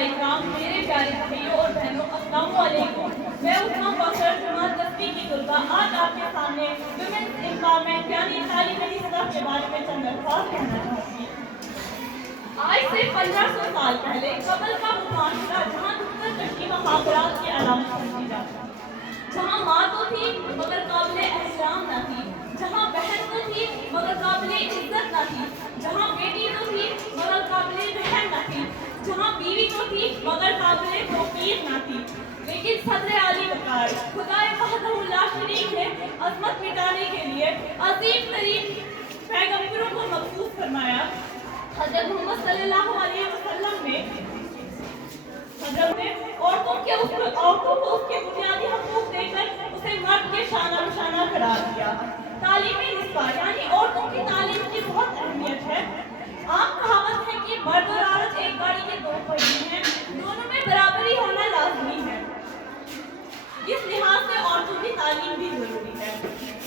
اکرام، میرے پیارے بھائیوں اور بہنوں، السلام علیکم۔ میں عثمان کوثر جماعت 10ویں کی طلباء آج آپ کے سامنے ویمنس امپاورمنٹ یعنی تعلیمی اصلاح کے بارے میں چند الفاظ کہنا چاہتی ہوں۔ آج سے 1500 سال پہلے قبل کا وہ معاشرہ جہاں دختر کشی مخابرات کی علامت سمجھی جاتی تھی، جہاں ماں تو تھی مگر قابل احترام نہ تھی، جہاں بہن تو تھی مگر قابل عزت نہ تھی، جہاں بیٹی تو تھی مگر قابل بہن نہ تھی، جہاں بیوی تو تھی مگر قابل توقیر نہ تھی، لیکن صدر عالی وقار خدائے وحدہ لا شریک نے عظمت مٹانے کے لیے عظیم ترین پیغمبروں کو مبعوث فرمایا۔ حضرت محمد صلی اللہ علیہ وسلم نے عورتوں کو اس کے بنیادی حقوق دے کر اسے مرد کے شانہ بشانہ قرار دیا۔ تعلیم نسواں یعنی عورتوں کی تعلیم کی بہت اہمیت ہے۔ عام کہاوت ہے کہ مرد اور عورت ایک گاڑی کے دو پہیے ہیں، دونوں میں برابری ہونا لازمی ہے۔ اس لحاظ سے عورتوں کی تعلیم بھی ضروری ہے۔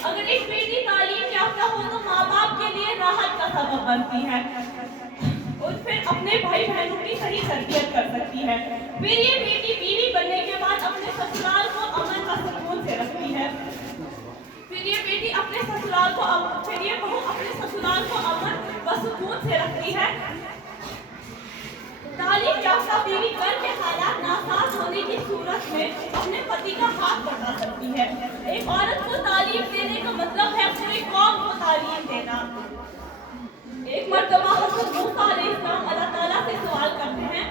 اگر ایک بیٹی تعلیم یافتہ ہو تو ماں باپ کے لیے راحت کا سبب بنتی ہے اور پھر اپنے بھائی بہنوں کی صحیح تربیت کر سکتی ہے۔ پھر یہ بیٹی بیوی بننے کے بعد اپنے سسرال کو امن و سکون سے رکھتی ہے۔ پھر یہ بہو اپنے سسرال کو امن و سکون سے رکھتی ہے۔ تعلیم یافتہ بیوی گھر کے حالات ناساز ہونے کی صورت میں اپنے پتی کا ہاتھ بٹا سکتی ہے۔ ایک عورت کو تعلیم دینے کا مطلب ہے پوری قوم کو تعلیم دینا۔ ایک مرتبہ حضرت موسیٰ علیہ السلام اللہ تعالیٰ سے سوال کرتے ہیں،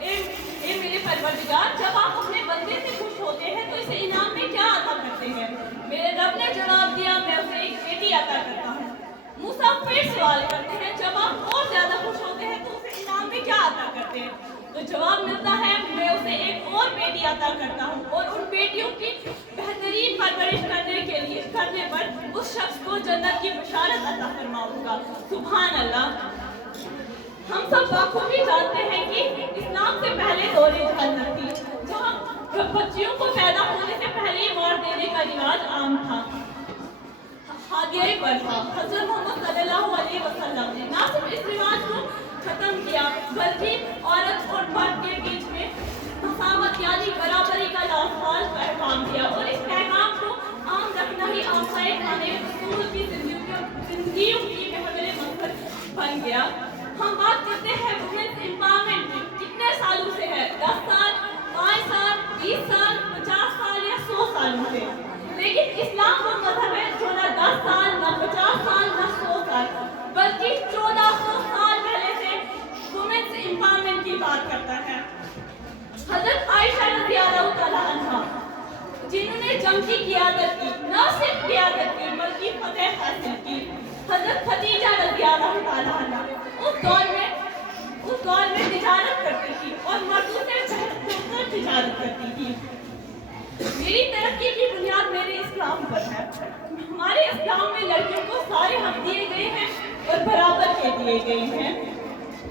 اے میرے پروردگار، جب آپ اپنے بندے سے خوش ہوتے ہیں تو اسے انعام میں کیا عطا کرتے ہیں؟ میرے رب نے جواب دیا، میں اسے ایک بیٹی عطا کرتا ہوں۔ موسیٰ پھر سوال کرتے ہیں، جب آپ اور زیادہ خوش ہوتے ہیں تو اسے انعام میں کیا عطا کرتے ہیں؟ تو جواب ملتا ہے، میں اسے ایک اور بیٹی عطا کرتا ہوں اور ان بیٹیوں کی بہترین پرورش کرنے پر اس شخص کو جنت کی بشارت عطا فرماؤں گا۔ سبحان اللہ۔ ہم سب بخوبی جانتے ہیں کہ اسلام سے پہلے دور جہالت تھی، جہاں بچیوں کو پیدا ہونے سے پہلے ہی مار دینے کا رواج عام تھا۔ حاضر برہا حضرت محمد صلی اللہ علیہ وسلم نے نہ صرف اس رواج کو ختم کیا بلکہ عورت اور مرد کے بیچ میں مساوات یعنی برابری کا لازمال پیغام دیا، اور اس پیغام کو عام رکھنا ہی آسائے خانے رسول کی زندگیوں کی بہتر مقصد بن گیا۔ ہم بات کرتے ہیں ویمنس امپاورمنٹ کی، کتنے سالوں سے ہے؟ 10 سال، 5 سال، 20 سال، 50 سال یا 100 سالوں سے؟ لیکن اسلام وہ مذہب ہے جو نہ 10 سال، نہ 50 سال، نہ 100 سال بلکہ 1400 سال پہلے سے ویمنس امپاورمنٹ کی بات کرتا ہے۔ حضرت عائشہ رضی اللہ تعالیٰ عنہا جنہوں نے جنگ کی قیادت کی، نہ صرف قیادت کی بلکہ فتح حاصل کی، حضرت خدیجہ رضی اللہ تعالیٰ عنہا اس دور میں تجارت کرتی تھی اور مردوں سے بہتر تجارت کرتی تھی۔ میری ترقی کی بنیاد میرے اسلام پر ہے۔ ہمارے اسلام میں لڑکیوں کو سارے حق دیے گئے ہیں اور برابر کے دیے گئے ہیں۔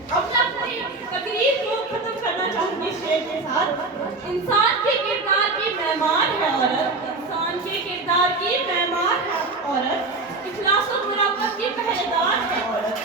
اب میں اپنی تقریر کو ختم کرنا چاہوں گی شعر کے ساتھ۔ انسان کے کردار کی معمار ہے عورت، انسان کے کردار کی معمار ہے عورت، اخلاص و مراقبت کی پہریدار ہے عورت،